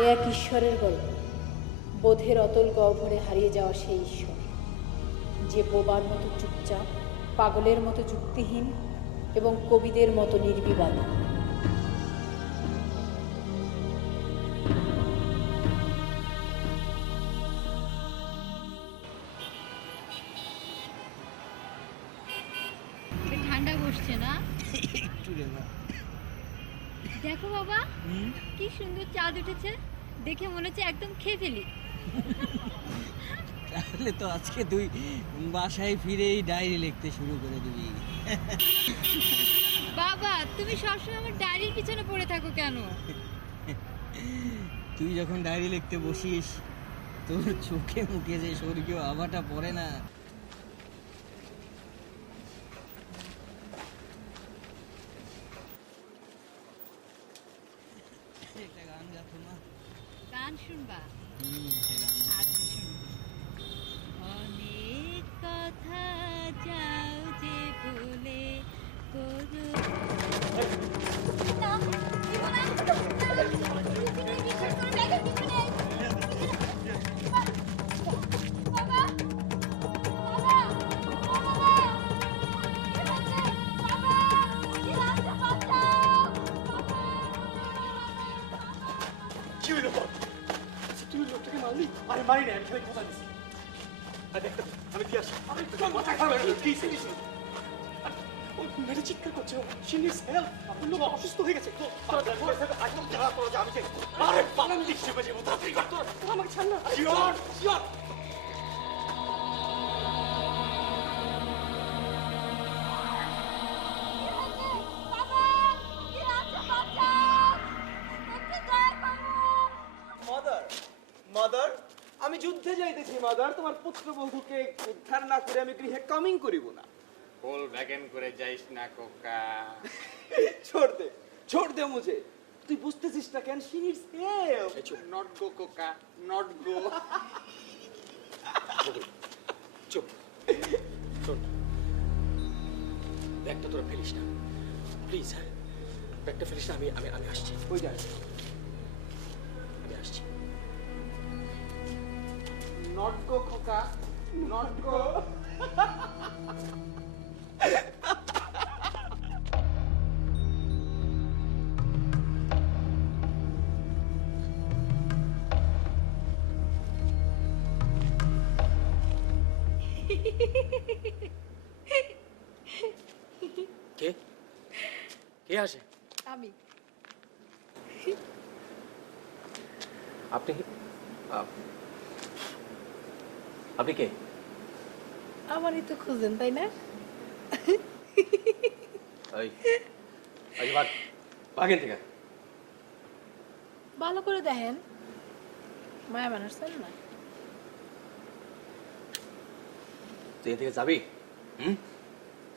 এ এক ঈশ্বরের গল্প, বোধের অতল গহ্বরে হারিয়ে যাওয়া সেই ঈশ্বর, যে বোবার মতো চুপচাপ, পাগলের মতো যুক্তিহীন এবং কবিদের মতো নির্বিবাদ। ঠান্ডা বসছে না? দেখো বাবা, কি সুন্দর চাঁদ উঠেছে, দেখে মনে হচ্ছে একদম খেয়ে ফেলি। তাহলে তো আজকে তুই বাসায় ফিরেই ডায়েরি লিখতে শুরু করে দিবি। বাবা, তুমি সবসময় আমার ডায়েরির পিছনে পড়ে থাকো কেন? তুই যখন ডায়েরি লিখতে বসিস, তোর চোখে মুখে যে স্বর্গীয় আভাটা পড়ে না। একটা গান গাতো না। গান শুনবা? আচ্ছা শুনো। অনেক কথা যাও যে বলে করো তুই লোকটাকে মারলি? আরে মারি না, আমি খালি কথা দিচ্ছি। আমি দিয়ে আসি। মাথা খারাপ কি ওই মেয়েটা চিৎকার করছে, she needs help, লোক অসুস্থ হয়ে গেছে। আরে পালান দিচ্ছে বাজে মতো আপনি কর, তোরা আমাকে ছাড় না। শিওর শিওর মাদার, আমি যুদ্ধে যাইতেছি মাদার। তোমার পুত্রবধূকে উদ্ধার না করে আমি গৃহে কামিং করিব না। বল ভ্যাগেন করে যাইস না কোকা। ছোড় দে মুঝে। তুই বুঝতেছিস না কেন? she needs help. Not go Coca, not go. চুপ শোন, ব্যাগটা তোরা ফেলিস না প্লিজ। হ্যাঁ, ব্যাগটা ফেলিস না। আমি আসছি। ওই যাস, আমি আসছি। নট গো খোকা, নট গো। কে কে আসে? আমি। আপনি আপনি কে? আমারই তো খুঁজেন, তাই না? বাগেন থেকে ভালো করে দেখেন, মায়া মানুষ না। তুই থেকে যাবি?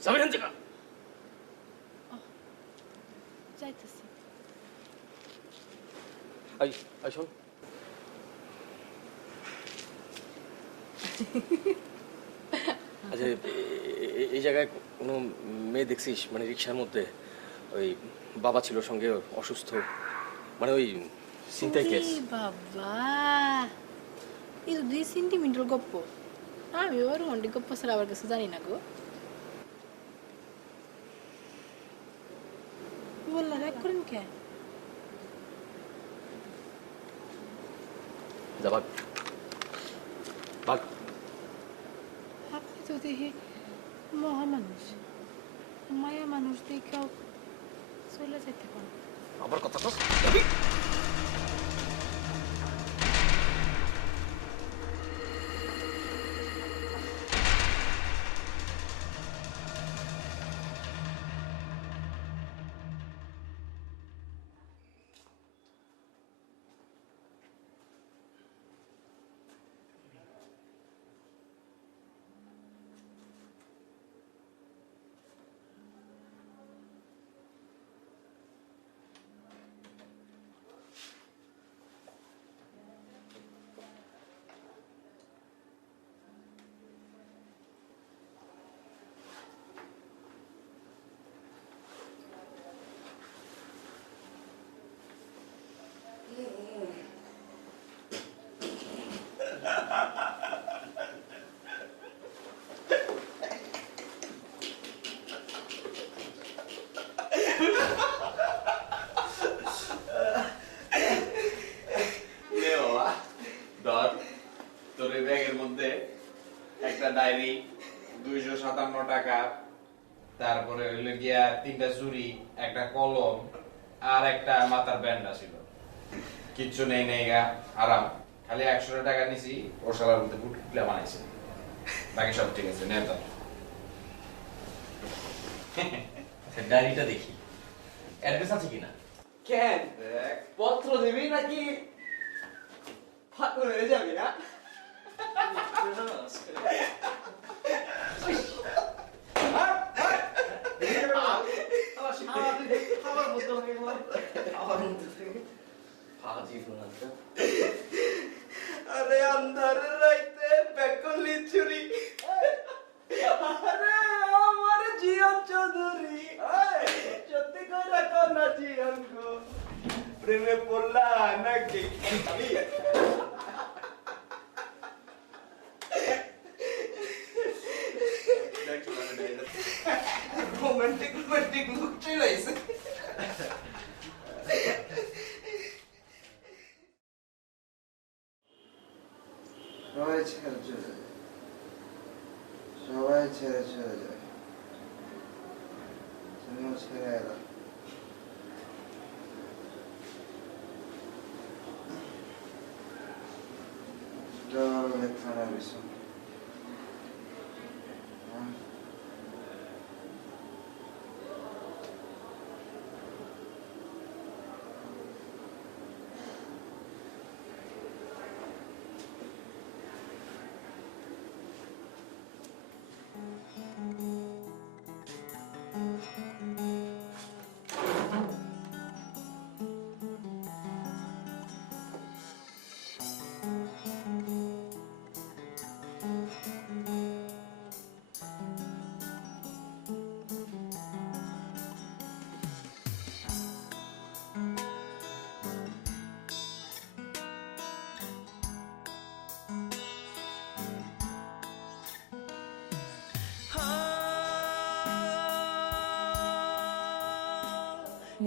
যাবি না থেকে? যাইতেছি। শোন, আচ্ছা এই জায়গায় কোনো মেয়ে দেখছিস? মানে রিক্সার মধ্যে ওই বাবা ছিল সঙ্গে, অসুস্থ, মানে ওই চিন্তায় কেস। বাবা, এই তো 2 সেন্টিমিটার গপ্প। আমি ওর রোমান্টিক গপ্প ছাড়া আবার কিছু জানি না গো। বললা রাগ করেন কে? যা ভাগ ভাগ। আপনি তো দেখি মহা মানুষ, মায়া মানুষ দেখেও চলে যেতে পারেন। আবার কথা তো যাবি? একটা ডায়েরি 257 টাকা, তারপরে হইলো গিয়া 3টা চুড়ি, একটা কলম আর একটা মাথার ব্যান্ড ছিল। কিচ্ছু নেই নেই গা, আরাম। খালি 100 টাকা নিছি, ওর শালার মধ্যে বুটগুলা বানাইছে। বাকি সব ঠিক আছে, নেতা। ডায়েরিটা দেখি, অ্যাড্রেস আছে কিনা। কেন পত্র দিবি নাকি ফাটল হয়ে যাবি না? আরে আন্ধারের রাইতে বেকলি চুরি, আরে আমার জিয়ন চৌধুরী, সত্যি করে কন্যা জিয়ন গো, প্রেমে পড়লা নাকি? রোমান্টিক রোমান্টিক লুক চলে আইছে। সবাই ছেড়ে চলে যায়, সবাই ছেড়ে চলে যায়, তুমিও ছেড়ে এলা। থানার বিষয়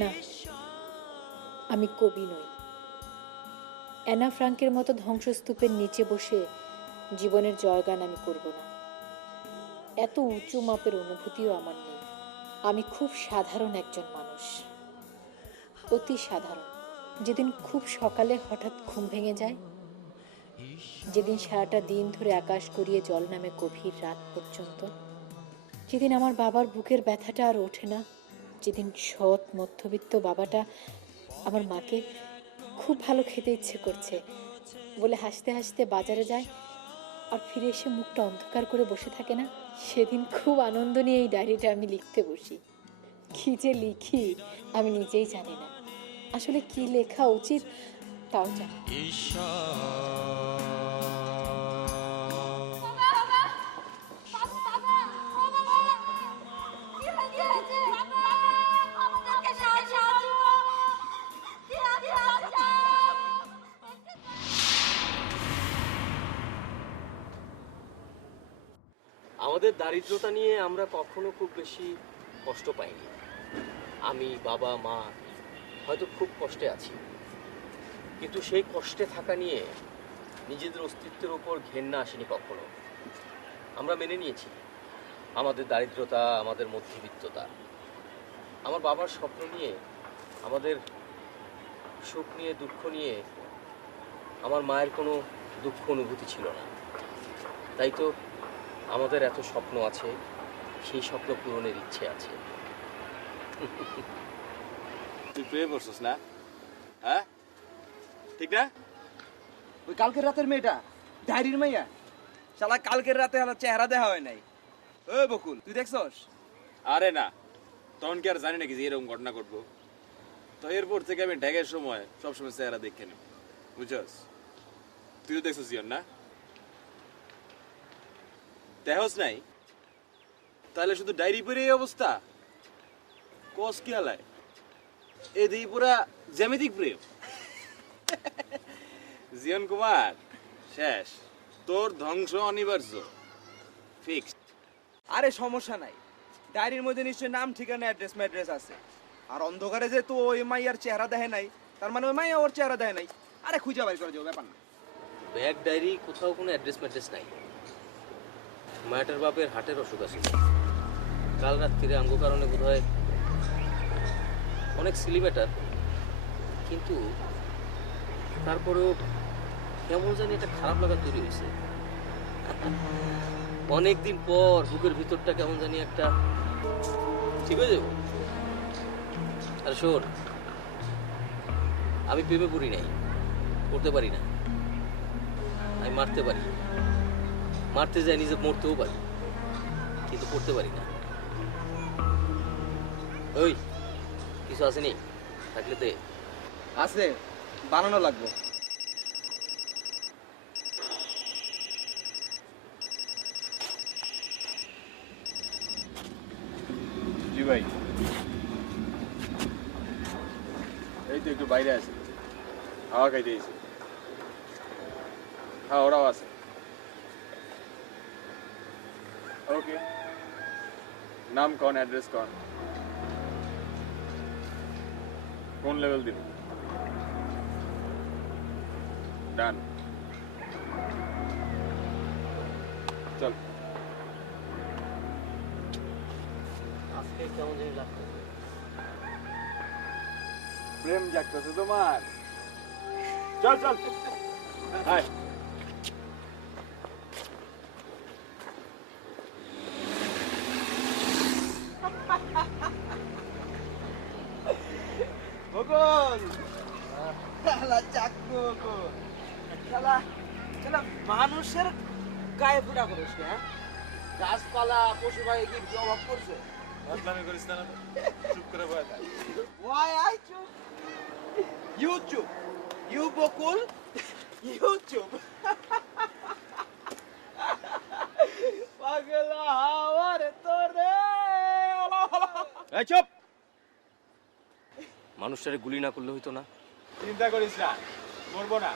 না, আমি কবি নই। অ্যানা ফ্রাঙ্কের মতো ধ্বংসস্তূপের নিচে বসে জীবনের জয়গান আমি করব না। এত উঁচু মাপের অনুভূতিও আমার নেই। আমি খুব সাধারণ একজন মানুষ, অতি সাধারণ। যেদিন খুব সকালে হঠাৎ ঘুম ভেঙে যায়, যেদিন সারাটা দিন ধরে আকাশ গড়িয়ে জল নামে গভীর রাত পর্যন্ত, যেদিন আমার বাবার বুকের ব্যথাটা আর ওঠে না, যেদিন সৎ মধ্যবিত্ত বাবাটা আমার মাকে খুব ভালো খেতে ইচ্ছে করছে বলে হাসতে হাসতে বাজারে যায় আর ফিরে এসে মুখটা অন্ধকার করে বসে থাকে না, সেদিন খুব আনন্দ নিয়ে এই ডায়েরিটা আমি লিখতে বসি। কি যে লিখি আমি নিজেই জানি না। আসলে কি লেখা উচিত তাও জানি। আমাদের দারিদ্রতা নিয়ে আমরা কখনো খুব বেশি কষ্ট পাইনি। আমি, বাবা, মা হয়তো খুব কষ্টে আছি, কিন্তু সেই কষ্টে থাকা নিয়ে নিজেদের অস্তিত্বের উপর ঘেন্না আসেনি কখনো। আমরা মেনে নিয়েছি আমাদের দারিদ্রতা, আমাদের মধ্যবিত্ততা। আমার বাবার স্বপ্ন নিয়ে, আমাদের সুখ নিয়ে, দুঃখ নিয়ে আমার মায়ের কোনো দুঃখ অনুভূতি ছিল না। তাই তো আমাদের এত স্বপ্ন আছে, সেই স্বপ্ন পূরণের ইচ্ছে আছে। তুই প্রেমে পড়ছিস না? হ্যাঁ, ঠিক না? ওই কালকের রাতের মেয়েটা, ডায়েরির মাইয়া, শালা কালকের রাতে আমার চেহারা দেখা হয় নাই। ওই বকুল, তুই দেখছস? আরে না, তখন কি আর জানি নাকি যে এরকম ঘটনা ঘটবো? তো এরপর থেকে আমি ঢাকার সময় সবসময় চেহারা দেখে নি, বুঝছস? তুইও দেখছিস জিয়ন না? দেহস নাই? তাহলে শুধু ডায়েরি পড়ে এই অবস্থা? কস কি হালায়? এই দিই পুরা জ্যামিতিক প্রেম। জিয়ন কুমার, শেষ। তোর ধ্বংস অনিবার্য, ফিক্স। আরে সমস্যা নাই, ডায়েরির মধ্যে নিশ্চয় নাম, ঠিকানা, অ্যাড্রেস ম্যাড্রেস আছে। আর অন্ধকারে যে তো ওই মাইয়ার চেহারা দেখে নাই, তার মানে ওই মাইয়া ওর চেহারা দেখে নাই। আরে খুঁজে বাইর করে যাবো, ব্যাপার না। ব্যাগ ডায়েরি কোথাও কোনো অ্যাড্রেস ম্যাড্রেস নাই। মায়াটার বাপের হাটের অসুখ আছে। কাল রাত্রিরে আঙ্গ কারণে বোধ হয় অনেক সিলি ম্যাটার, কিন্তু তারপরেও কেমন জানি একটা খারাপ লাগা তৈরি হয়েছে। অনেকদিন পর বুকের ভিতরটা কেমন জানি একটা ঠিক হয়ে যাবো। আর শোন, আমি প্রেমে পড়ি নাই, পড়তে পারি না। আমি মারতে পারি, মারতে যাই, নিজে মরতেও পারি, কিন্তু পড়তে পারি না। ওই কিছু আসেনি, থাকলে দে। আছে, বানানো লাগবে। জি ভাই, এই তো একটু বাইরে আছে, হাওয়া খাইতে এসে। হ্যাঁ, ওরাও আছে। ওকে, নাম কন, অ্যাড্রেস কন, কোন লেভেল দিন। ডান, চল। আজকে কেমন জানি লাগতো। প্রেম জাগতেছে তোমার? চল চল, হায়। বকুল, শালা চাকু বকুল, শালা শালা মানুষের গায়ে ফুটা করিস না, হ্যাঁ? গাছপালা পশু পাখি কি অভাব করছে? বদনামি করিস না, চুপ করে বয়ে থাক। Why I চুপ? You চুপ, you বকুল, you চুপ। পাগলা হাওয়ার তোরে। এই চুপ, মানুষটারে গুলি না করলে হইতো না? চিন্তা করিস না, করবো না।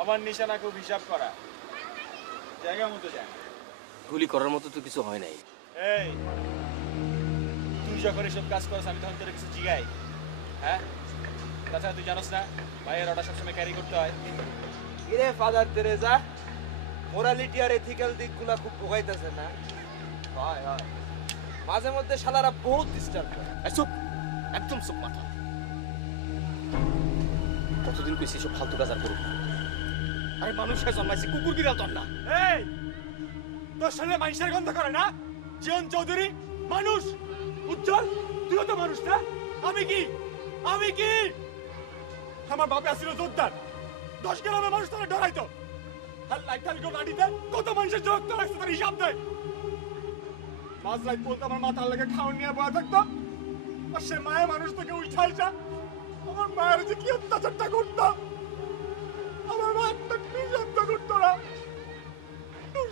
আমার নিশানা খুব হিসাব করা, জায়গা মতো যা। গুলি করার মতো তো কিছু হয় নাই। এই, তুই যখন এসব কাজ করছ আমি তখন তোর কিছু জিগাই, হ্যাঁ? তাছাড়া তুই জানোস না ভাইয়ের অর্ডার সবসময় ক্যারি করতে হয়। কিরে ফাদার তেরেজা, মোরালিটি আর এথিক্যাল দিকগুলা খুব ভোগাইতেছে না? হয় হয়, মাঝে মধ্যে শালারা বহুত ডিস্টার্ব করে। চুপ, একদম চুপ মাথা। কতদিন কইছি সব ফালতু কাজ আর করুক না। আরে মানুষের জন্মাইছে, কুকুর বিড়াল তো আর না। এই, তোর শরীরে মানুষের গন্ধ করে না? জীবন চৌধুরী মানুষ, উজ্জ্বল তুইও তো মানুষ না? আমি কি আমার বাপে আসছিল জোরদার, 10 গ্রামের মানুষ তারা ডরাইতো। আর লাইটাল গো গাড়িতে কত মানুষের রক্ত লাগছে তার হিসাব দেয়। মাঝ রাত বলতে আমার মাথার লেগে খাওয়ান নিয়ে বয়া থাকতো, আর সে মায়ের মানুষ থেকে উঠাইছা আমার মায়ের যে কি অত্যাচারটা করতো। আমার মা একটা নিঃশব্দ করতো না,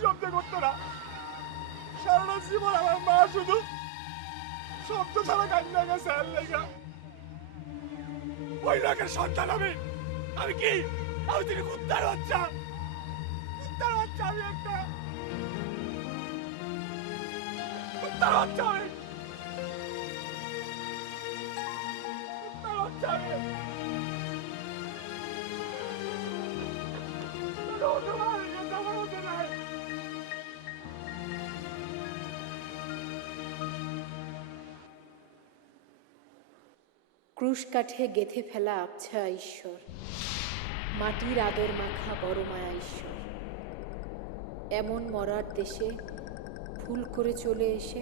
শব্দ করতো না। সারা জীবন আমার মা শুধু শব্দ ছাড়া কান্না গেছে। আর লেগা ওই লোকের সন্তান আমি কি? আমি থেকে কুত্তার বাচ্চা, আমি একটা কুত্তার বাচ্চা, আমি কুত্তার বাচ্চা, আমি আমার হতে নাই। ক্রুশ কাঠে গেথে ফেলা আবছা ঈশ্বর, মাটির আদর মাখা বড় মায়া ঈশ্বর, এমন মরার দেশে ভুল করে চলে এসে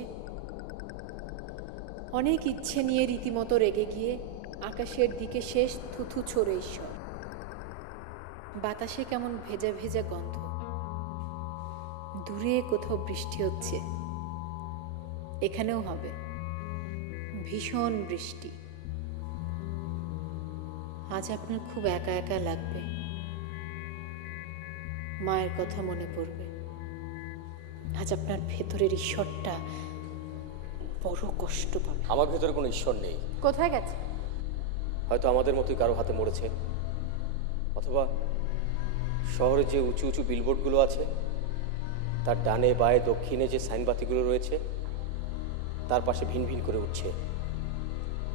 অনেক ইচ্ছে নিয়ে রীতিমতো রেগে গিয়ে আকাশের দিকে শেষ থুথু ছড়ে ঈশ্বর। বাতাসে কেমন ভেজা ভেজা গন্ধ, দূরে কোথাও বৃষ্টি হচ্ছে, এখানেও হবে ভীষণ বৃষ্টি। আজ আপনার খুব একা একা লাগবে, মায়ের কথা মনে পড়বে। আজ আপনার ভেতরের ঈশ্বরটা বড় কষ্ট পাবে। আমার ভেতরে কোনো ঈশ্বর নেই। কোথায় গেছে? হয়তো আমাদের মতোই কারো হাতে মরেছে, অথবা শহরে যে উঁচু উঁচু বিলবোর্ডগুলো আছে তার ডানে বায়ে দক্ষিণে যে সাইনবাতিগুলো রয়েছে তার পাশে ভিন ভিন করে উঠছে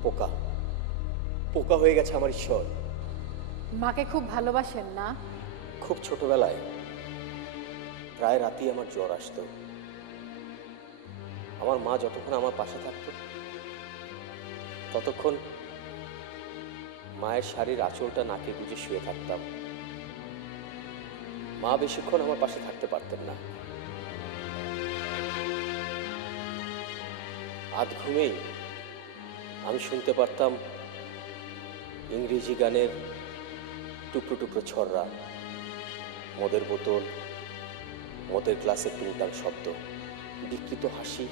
পোকা। পোকা হয়ে গেছে আমার ঈশ্বর। মাকে খুব ভালোবাসেন না? খুব ছোটবেলায়, প্রায় রাতেই আমার জ্বর আসতো। আমার মা যতক্ষণ আমার পাশে থাকতো ততক্ষণ মায়ের শাড়ির আঁচলটা নাকে গুজে শুয়ে থাকতাম। মা বেশিক্ষণ আমার পাশে থাকতে পারতেন না। আধ ঘুমেই আমি শুনতে পারতাম ইংরেজি গানের টুকরো টুকরো ছড়রা, মদের বোতল, মদের গ্লাসের টুংটাং শব্দ, বিকৃত হাসি,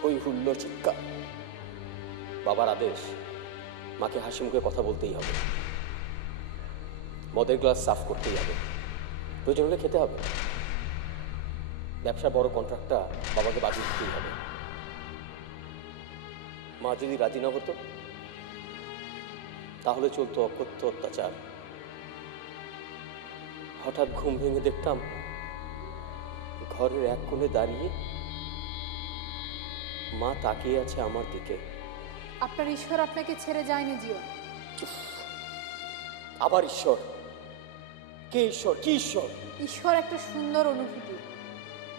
হই হুল্লোড়, চিৎকার। বাবার আদেশ, মাকে হাসি মুখে কথা বলতেই হবে, মদের গ্লাস সাফ করতেই হবে, প্রয়োজন হলে খেতে হবে, ব্যবসার বড় কন্ট্রাক্টটা বাবাকে বাজিয়ে দিতেই হবে। মা যদি রাজি না হতো তাহলে চলতো অকথ্য অত্যাচার। হঠাৎ ঘুম ভেঙে দেখতাম ঘরের এক কোণে দাঁড়িয়ে মা তাকিয়ে আছে আমার দিকে। আপনার ঈশ্বর আপনাকে ছেড়ে যায়নি জিও। আবার ঈশ্বর? কে ঈশ্বর? কি ঈশ্বর? ঈশ্বর একটা সুন্দর অনুভূতি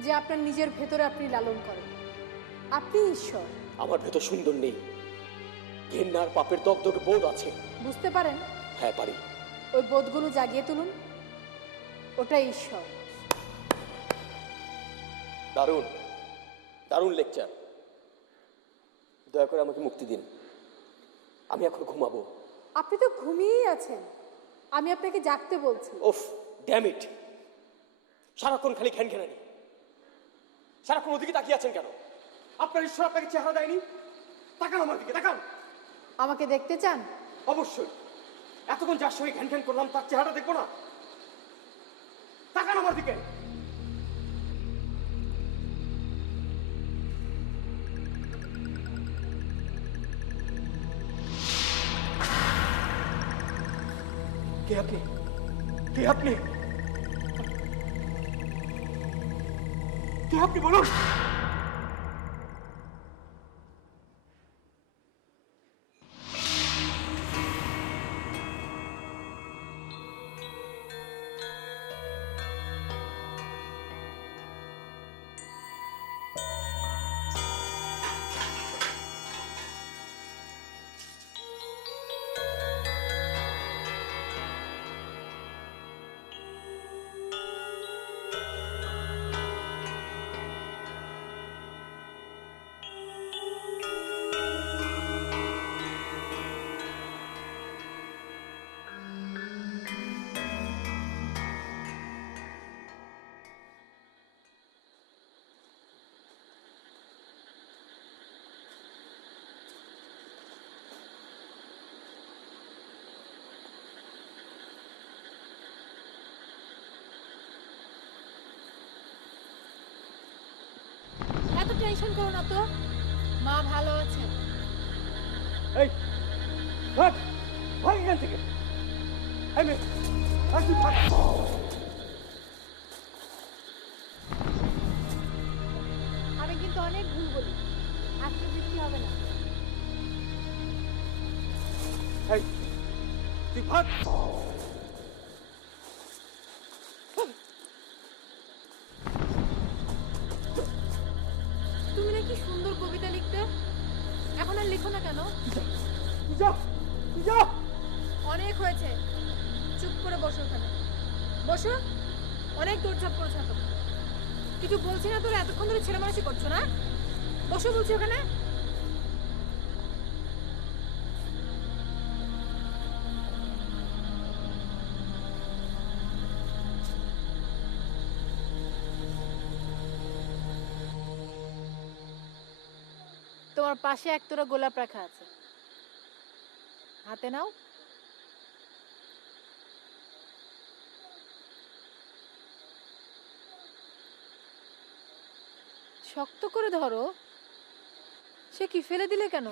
যে আপনার নিজের ভেতরে আপনি লালন করেন। আপনি ঈশ্বর। আমার ভেতর সুন্দর নেই, ঘেন্নার পাপের দগদগে বোধ আছে। বুঝতে পারেন? হ্যাঁ পারি। ওই বোধগুলো জাগিয়ে তুলুন, ওটাই ঈশ্বর। দারুণ দারুণ লেকচার। দয়া করে আমাকে মুক্তি দিন, আমি এখন ঘুমাবো। আপনি তো ঘুমিয়েই আছেন, আমি আপনাকে জাগতে বলছি। ওফ ড্যাম ইট, সারাক্ষণ খালি ঘ্যান ঘ্যানানি, সারাক্ষণ ওদিকে তাকিয়ে আছেন কেন? আপনার ঈশ্বর আপনাকে চেহারা দেয়নি? তাকান আমার দিকে, তাকান। আমাকে দেখতে চান? অবশ্যই। এতক্ষণ যার সঙ্গে ঘ্যান ঘ্যান করলাম তার চেহারা দেখবো না? তাকান আমার দিকে। কে আপনি? কে আপনি? কে আপনি বলুন? এত টেনশন করো না তো, মা ভালো আছে। এই ভাগ, ভাগ এখান থেকে। এই মেয়ে, আর তুই ভাগ। আমি কিন্তু অনেক ভুল বলি, আজকে বৃষ্টি হবে না। এই তুই ভাগ। তুমি নাকি সুন্দর কবিতা লিখতে, এখন আর লিখো না কেন? তুই যা, তুই যা। অনেক হয়েছে, চুপ করে বসো ওখানে। বসো, অনেক দৌড়ঝাঁপ করেছো তো। কিছু বলছি না তোর, এতক্ষণ ধরে ছেলে মানুষই করছো না। বসো বলছি ওখানে। তোমার পাশে একতরা গোলাপ রাখা আছে, হাতে নাও। শক্ত করে ধরো। সে কি ফেলে দিলে কেন?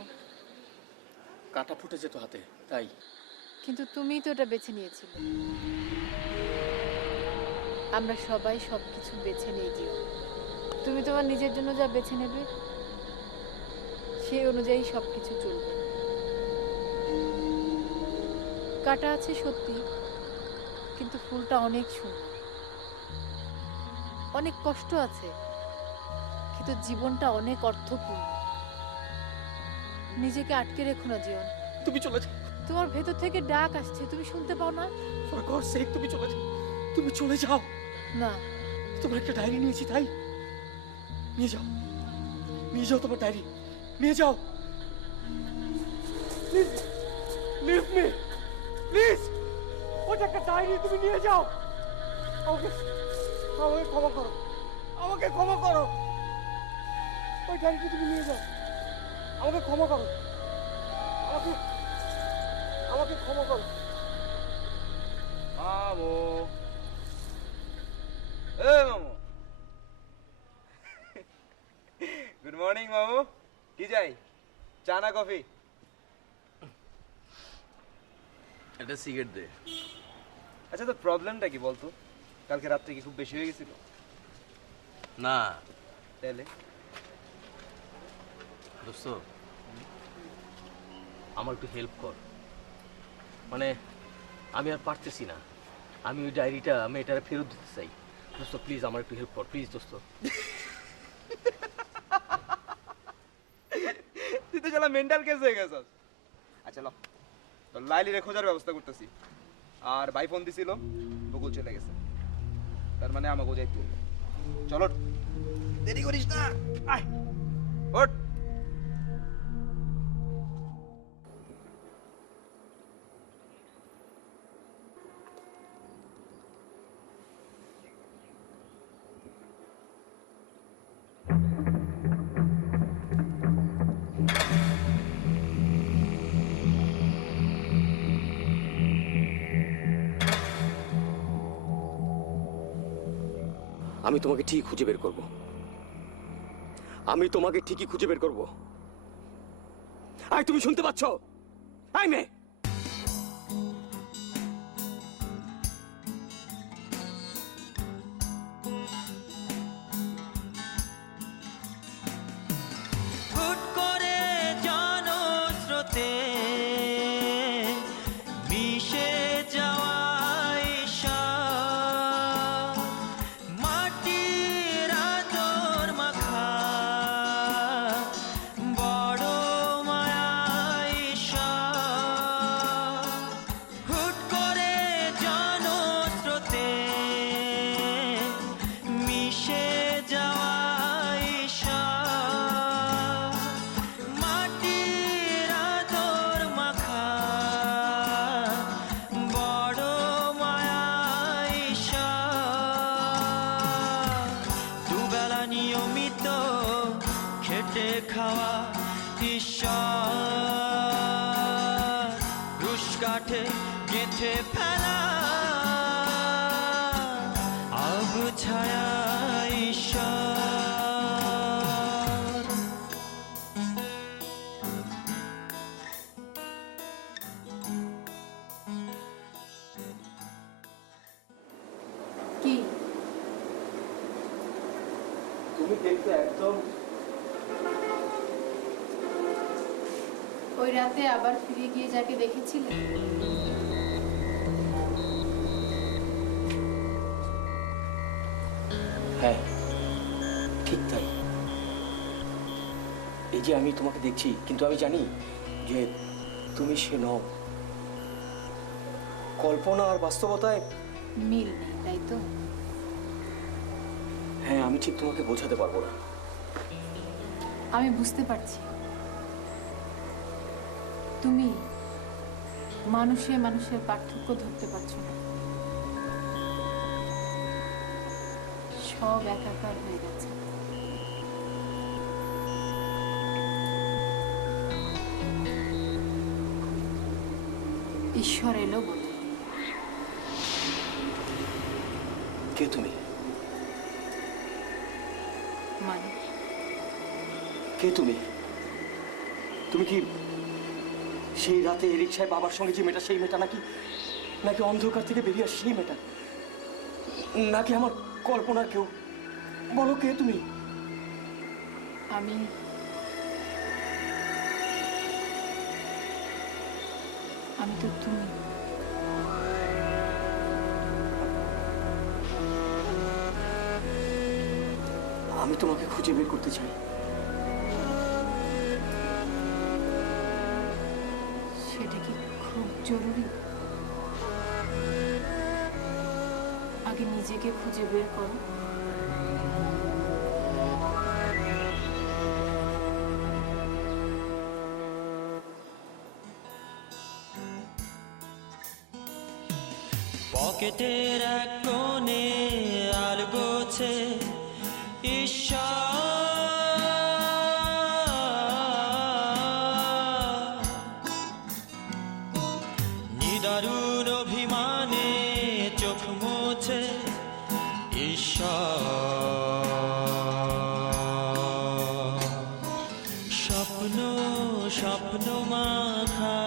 কাটা ফুটে যেত হাতে, তাই। কিন্তু তুমিই তো এটা বেছে নিয়েছিলে। আমরা সবাই সবকিছু বেছে নিয়ে দিও। তুমি তোমার নিজের জন্য যা বেছে নেবে সেই অনুযায়ী সবকিছু চলবে। কাটা আছে সত্যি, কিন্তু ফুলটা অনেক সুন্দর। অনেক কষ্ট আছে, কিন্তু জীবনটা অনেক অর্থপূর্ণ। নিজেকে আটকে রেখো না জীবন। তুমি চলে যাও। তোমার ভেতর থেকে ডাক আসছে, তুমি শুনতে পাও না? ফর গড সেক তুমি চলে যাও, তুমি চলে যাও। না, তোমার একটা ডায়েরি নিয়েছি, তাই নিয়ে যাও, নিয়ে যাও তোমার ডায়েরি, নিয়ে যাও। Leave me please. ওটা একটা ডায়েরি, তুমি নিয়ে যাও। আমাকে আমাকে ক্ষমা করো, আমাকে ক্ষমা করো। ওই ডায়েরিটা তুমি নিয়ে যাও, আমাকে ক্ষমা করো, আমাকে আমাকে ক্ষমা করো। মামু, এ মামু, গুড মর্নিং মামু। কি চাই, চা না কফি? একটা সিগারেট দে। আচ্ছা, তো প্রবলেমটা কি বলতো? কালকে রাত্রে কি খুব বেশি হয়ে গেছিল? না তাহলে দোস্ত, আমার একটু হেল্প কর। মানে আমি আর পারতেছি না, আমি ওই ডায়েরিটা মেয়েটারে ফেরত দিতে চাই। দোস্ত প্লিজ আমার একটু হেল্প কর, প্লিজ দোস্ত। তুই তো শালা মেন্টাল কেস হয়ে গেছস। আচ্ছা ল, তোর লাইলিরে খোঁজার ব্যবস্থা করতেছি। আর ভাই ফোন দিছিল, বকুল চলে গেছে, তার মানে আমাকে যাইতে হবে। চলো, দেরি করিস না, আয় ওঠ। আমি তোমাকে ঠিক খুঁজে বের করব, আমি তোমাকে ঠিকই খুঁজে বের করব। আয়, তুমি শুনতে পাচ্ছ? আয় মেয়ে, হুট করে জনস্রোতে মিশে যাওয়া মাটির আদর মাখা বড় মায়া। হুট করে জনস্রোতে মিশে যাওয়া মাটির আদর মাখা বড় মায়া। দুবেলা নিয়মিত খেটে খাওয়া ঈশ্বর, রুশ কাঠে গেঁথে ফেলা আব ছায়া ঈশ্বর। কি তুমি দেখতে একদম ওই রাতে আবার ফিরে গিয়ে যাকে দেখেছিলে? হ্যাঁ, ঠিক তাই। এই যে আমি তোমাকে দেখছি, কিন্তু আমি জানি যে তুমি সে নও। কল্পনা আর বাস্তবতায় মিল নেই, তাই তো? হ্যাঁ, আমি ঠিক তোমাকে বোঝাতে পারবো না। আমি বুঝতে পারছি, তুমি মানুষে মানুষের পার্থক্য ধরতে পারছো না। সব একাকার হয়ে গেছে। ঈশ্বর এলো বলে। কে তুমি? মানে কে তুমি? তুমি কি সেই রাতে রিক্সায় বাবার সঙ্গে যে মেয়েটা, সেই মেয়েটা নাকি? নাকি অন্ধকার থেকে বেরিয়ে আসে সেই মেয়েটা? নাকি আমার কল্পনার কেউ? বলো, কে তুমি? আমি তো তুমি। আমি তোমাকে খুঁজে বের করতে চাই। সেটা কি খুব জরুরি? আগে নিজেকে খুঁজে বের করো। পকেটের এক কোণে আর গোছে নিদারুণ অভিমানে চোখ মোছে স্বপ্ন স্বপ্ন মাখা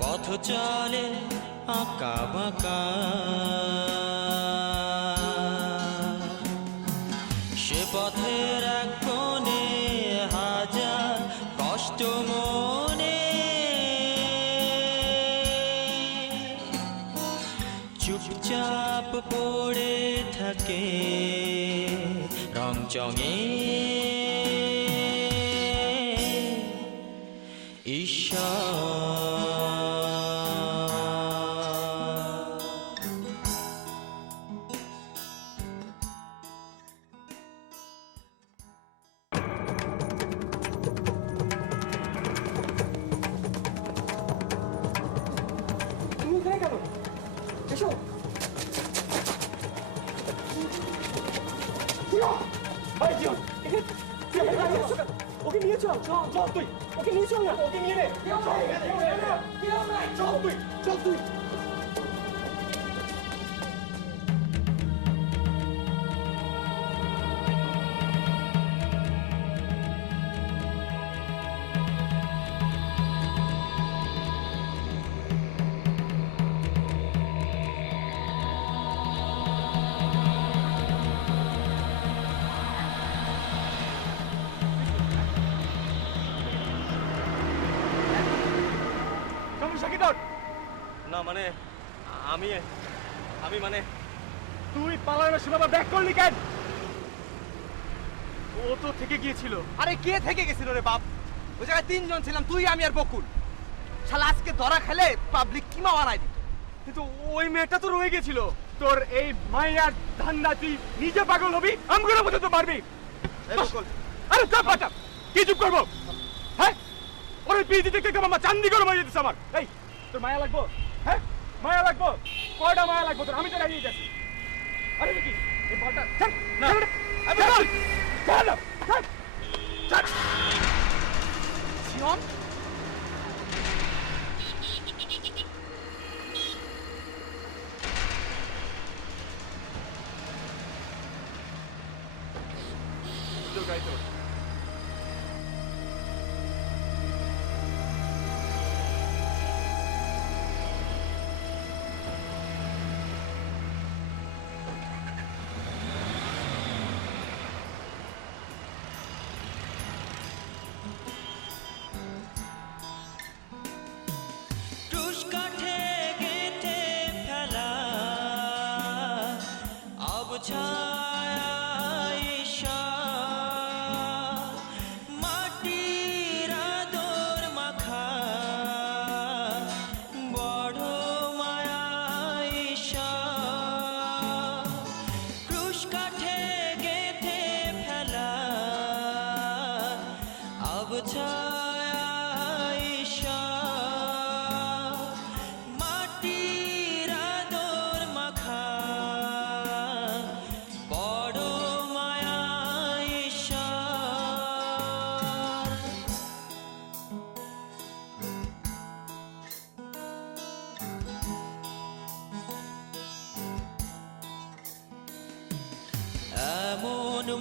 পথ চলে আঁকা বাঁকা সে পথের এক কোণে হাজার কষ্ট মনে চুপচাপ পড়ে থাকে রং চঙে তুমি এখানে কেন? এসো। ভাই জিয়ন, ওকে নিয়ে চল। চল তুই, ওকে নিয়ে চল না, ওকে নিয়ে নে। চল তুই, চল তুই। না মানে আমি মানে তুই পালানোর সময় ব্যাক করলি কেন? ও তো থেকে গিয়েছিল। আরে কে থেকে গেছিল রে বাপ? ওই জায়গায় তিনজন ছিলাম, তুই আমি আর বকুল। শালা আজকে ধরা খেলে পাবলিক কিমা বানাই দিত। কিন্তু ওই মেয়েটা তো রয়ে গেছিল। তোর এই মাইয়ার ধান্দা তুই নিজে পাগল হবি, আমগুলো পর্যন্ত মারবি। আরে চুপ পাটা, কি চুপ করবো? হ্যাঁ, ওরে পিজি দেখতে আমার চান্দি করে মারিয়ে দিচ্ছে আমার। এই তোর মায়া লাগবো? হ্যাঁ মায়া লাগবো? কয়টা মায়া লাগবো তোর? আমি তো রাগিয়ে গেছি। আরে কি এই বলটা চল না, আমি চল চল চল চল। জিয়ন তো গাইতো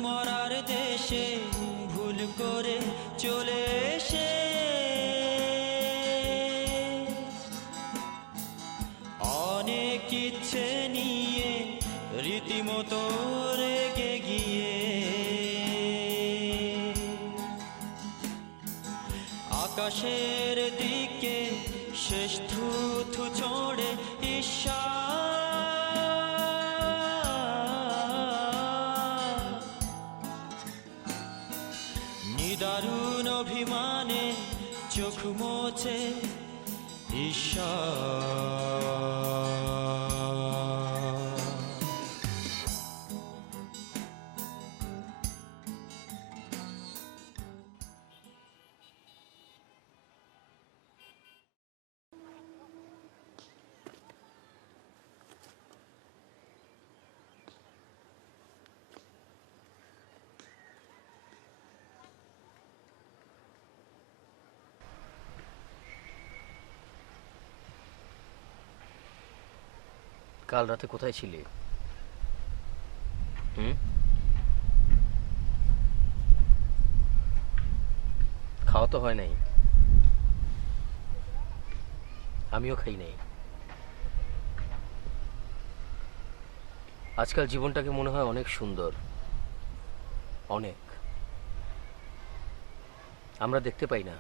মরার দেশে ভুল করে চলে এসে অনেক ইচ্ছে নিয়ে রীতিমতো রেগে গিয়ে আকাশের দিকে শেষ থুথু ছোড়ে ঈশ্বর নিদারুণ অভিমানে চোখ মোছে ঈশ্বর। কাল রাতে কোথায় ছিলে? হুম? খাওয়া তো হয় নাই, আমিও খাই নাই। আজকাল জীবনটাকে মনে হয় অনেক সুন্দর, অনেক। আমরা দেখতে পাই না,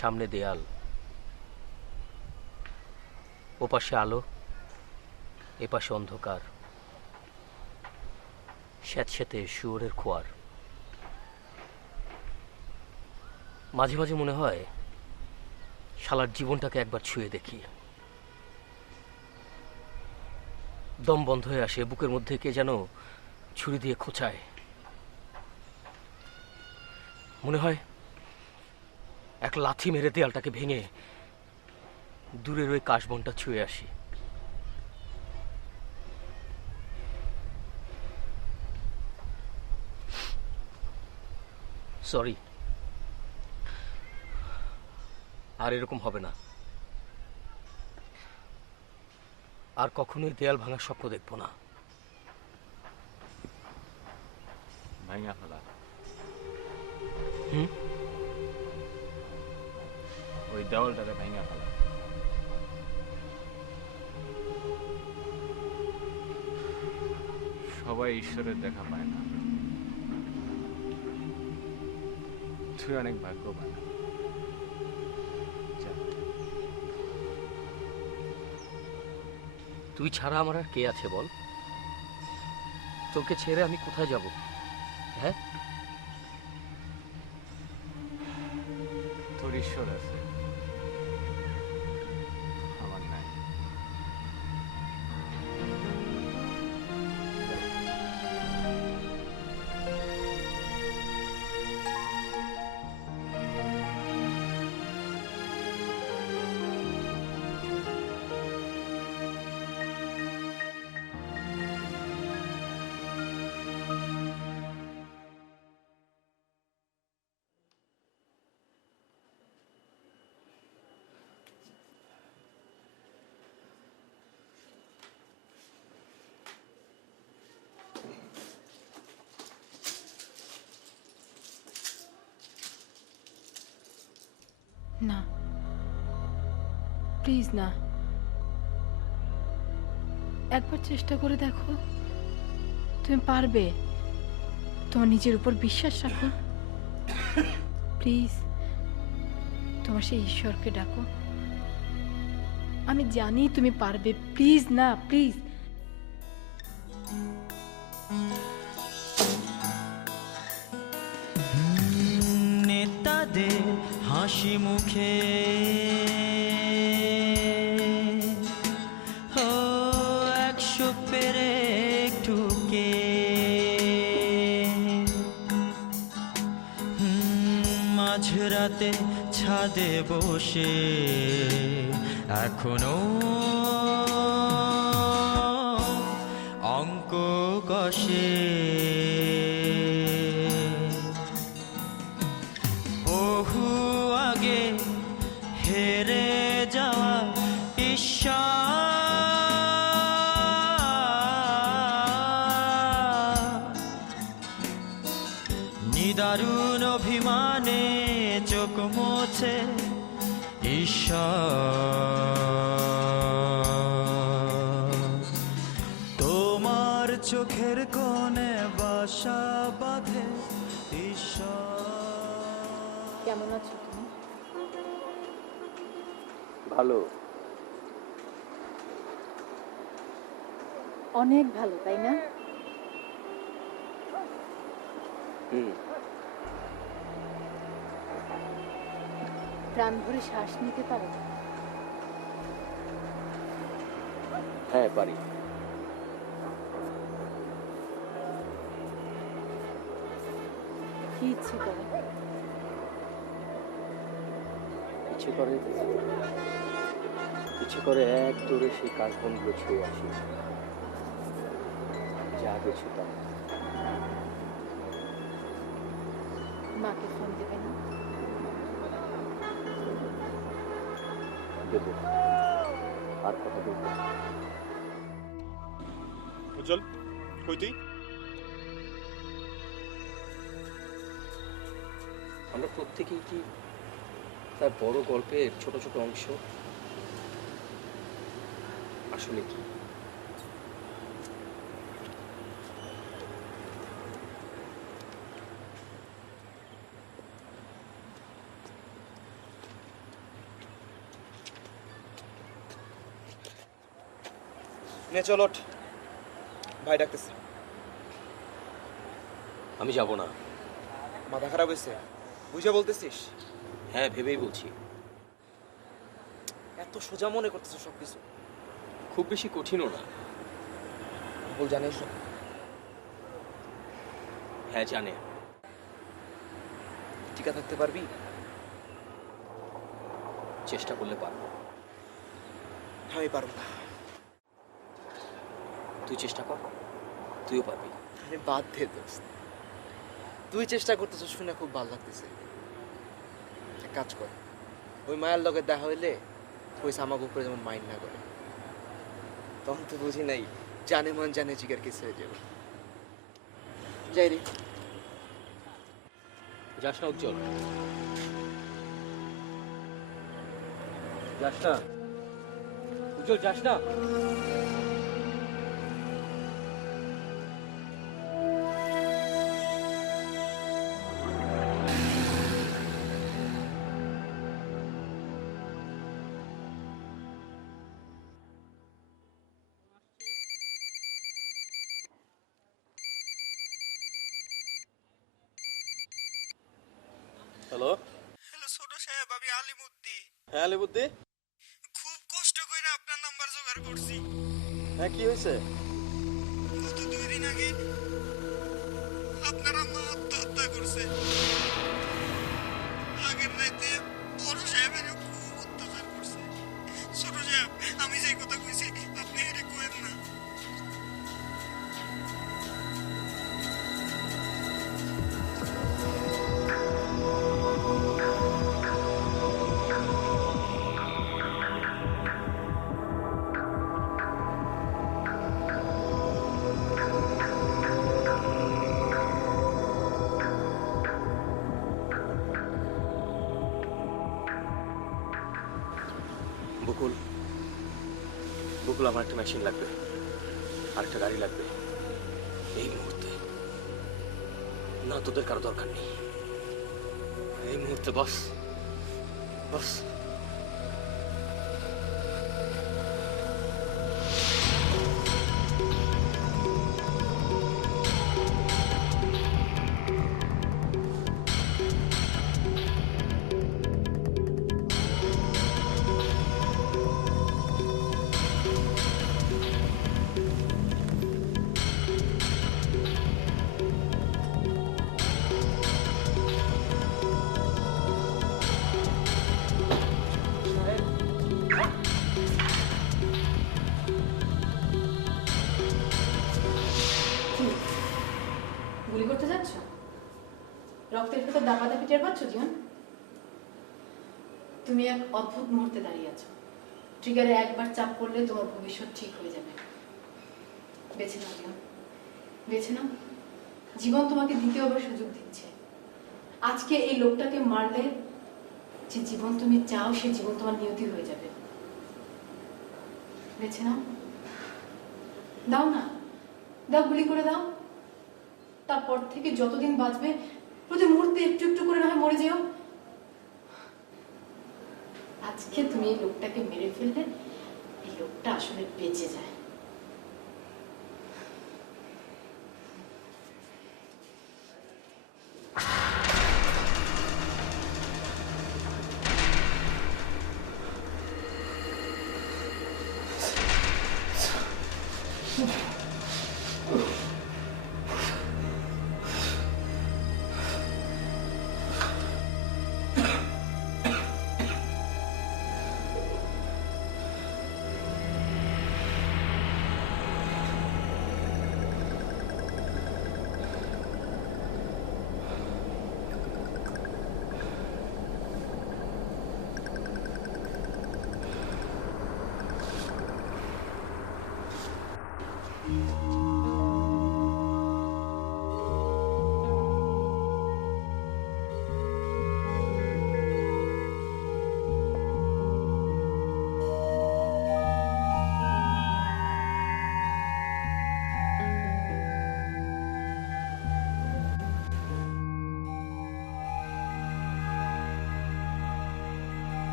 সামনে দেয়াল, ওপাশে আলো, এপাশে অন্ধকার, স্যাঁতস্যাঁতে শুয়োরের খোয়ার। মাঝে মাঝে মনে হয় শালার জীবনটাকে একবার ছুঁয়ে দেখি। দম বন্ধ হয়ে আসে, বুকের মধ্যে কে যেন ছুরি দিয়ে খোঁচায়। মনে হয় এক লাথি মেরে দেয়ালটাকে ভেঙে দূরের ওই কাশবনটা ছুঁয়ে আসি। সরি, আর এরকম হবে না। আর কখনোই দেয়াল ভাঙার স্বপ্ন দেখব না। ভাঙা ফেলা। হুম? ওই দেওয়ালটারে ভাঙা ফেলা। সবাই ঈশ্বরের দেখা পায় না, তুই অনেক ভাগ্যবান। তুই ছাড়া আমার আর কে আছে বল? তোকে ছেড়ে আমি কোথায় যাব? হ্যাঁ, তোর ঈশ্বর আছে, আমার নাই। না, প্লিজ না, একবার চেষ্টা করে দেখো, তুমি পারবে। তোমার নিজের উপর বিশ্বাস রাখো। প্লিজ, তোমার সেই ঈশ্বরকে ডাকো। আমি জানি তুমি পারবে। প্লিজ না, প্লিজ। নেতাদের হাসি মুখে ও 100 পেরে ঠুকে মাঝরাতে ছাদে বসে এখনো অঙ্ক কষে বহু আগে হেরে যাওয়া ঈশ্বর নিদারুণ অভিমানে চোখ মোছে ঈশ্বর তোমার চোখের কোণে বাসা বাঁধে ঈশ্বর। কেমন আছো তুমি? ভালো, অনেক ভালো, তাই না? হুম। প্রাণ ভরে শ্বাস নিতে পারো? হ্যাঁ পারি। কি ইচ্ছে করে? ইচ্ছে করে এক দৌড়ে সেই কাশবনগুলো ছুঁয়ে আসি, যা আগে ছুতাম। মাকে ফোন দেবে না? দেবো, আর কথা বলবো। উজ্জ্বল, কই তুই? আমরা প্রত্যেকেই কি তার বড় গল্পের ছোট ছোট অংশ? আসলে কি নে চল ওঠ, ভাই ডাকতেছে। আমি যাব না। মাথা খারাপ হয়েছে বুঝে বলতেছিস? হ্যাঁ, ভেবেই বলছি। এত সোজা মনে করতেছ সবকিছু? খুব বেশি কঠিনও না। বল জানিস? হ্যাঁ জানে। টিকা থাকতে পারবি? চেষ্টা করলে পারবো। আমি পারবো না। তুই চেষ্টা কর, তুইও পারবি। আরে বাদ দে দোস্ত, তুই চেষ্টা করতেছ শুনে খুব ভালো লাগতেছে। এক কাজ কর, ওই মায়ের লগে দেখা হইলে ওই আমাকে উপরে যেমন মাইন্ড না করে। তখন তো বুঝি নাই, জানে মন জানে জিগার কিছু হয়ে যাবে। যাই রে। যাস না উজ্জ্বল, যাস না উজ্জ্বল, যাস না। হ্যালো হ্যালো ছোট সাহেব, আমি আলিমুদ্দি। হ্যাঁ আলিবুদ্দি, খুব কষ্ট করে আপনার নাম্বার জোগাড় করছি। হ্যাঁ কি হয়েছে? গত 2 দিন আগে আপনার আম্মা আত্মহত্যা করছে। আগের রাতে বড় সাহেবের খুব অত্যাচার করছে। ছোট সাহেব, আমি যে কথা কইছি আপনি এটা কইেন না। বকুল, বকুল, আমার একটা মেশিন লাগবে, আর একটা গাড়ি লাগবে এই মুহূর্তে। না, তোদের কারো দরকার নেই এই মুহূর্তে। বস বস। গুলি করতে যাচ্ছ? রক্তের ভেতর দাপাদাপি টের পাচ্ছ জীবন? তুমি এক অদ্ভুত মুহূর্তে দাঁড়িয়ে আছো। ট্রিগারে একবার চাপ করলে তোমার ভবিষ্যৎ ঠিক হয়ে যাবে। বেছে নাও জীবন, বেছে নাও। জীবন তোমাকে দ্বিতীয়বার সুযোগ দিচ্ছে। আজকে এই লোকটাকে মারলে যে জীবন তুমি চাও সে জীবন তোমার নিয়তি হয়ে যাবে। বেছে নাও, দাও না, দাও, গুলি করে দাও। তারপর থেকে যতদিন বাঁচবে প্রতি মুহূর্তে একটু একটু করে না হয় মরে যেও। আজকে তুমি এই লোকটাকে মেরে ফেললে এই লোকটা আসলে বেঁচে যায়।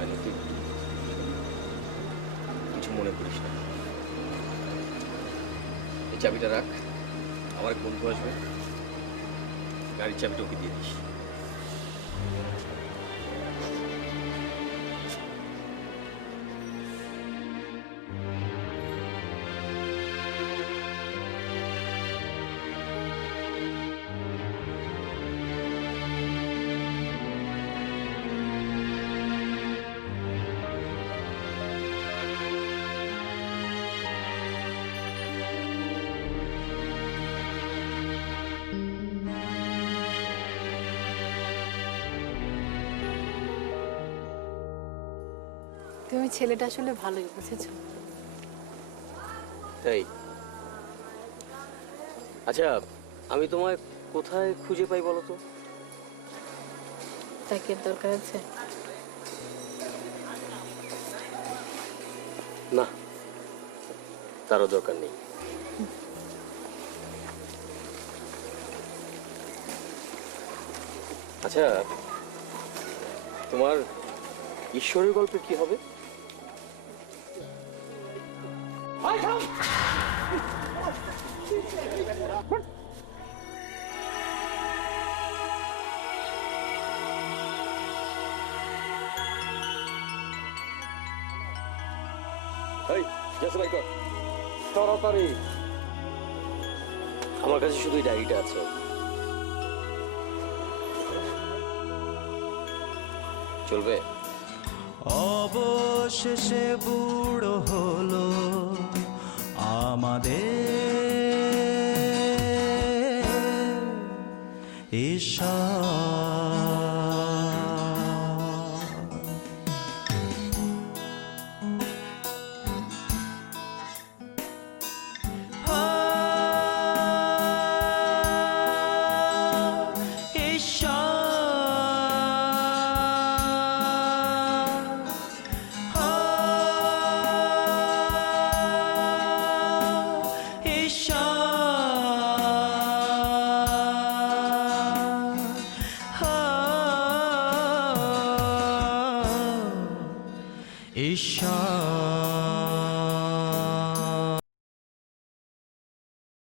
আইনতি, কিছু মনে করিস না। এই চাবিটা রাখ, আমার এক বন্ধু আসবে, গাড়ির চাবিটা ওকে দিয়ে দিস। তুমি ছেলেটা আসলে ভালোই বুঝেছো। তাই? আচ্ছা, আমি তোমায় কোথায় খুঁজে পাই বলো তো? তাকে দরকার আছে? না, তারও দরকার নেই। আচ্ছা, তোমার ঈশ্বরের গল্পে কি হবে? তাড়াতাড়ি, আমার কাছে শুধু এই ডায়েরিটা আছে। চলবে? অবশেষে বুড়ো হলো আমাদের ঈশ্বর। ঈশ্বর।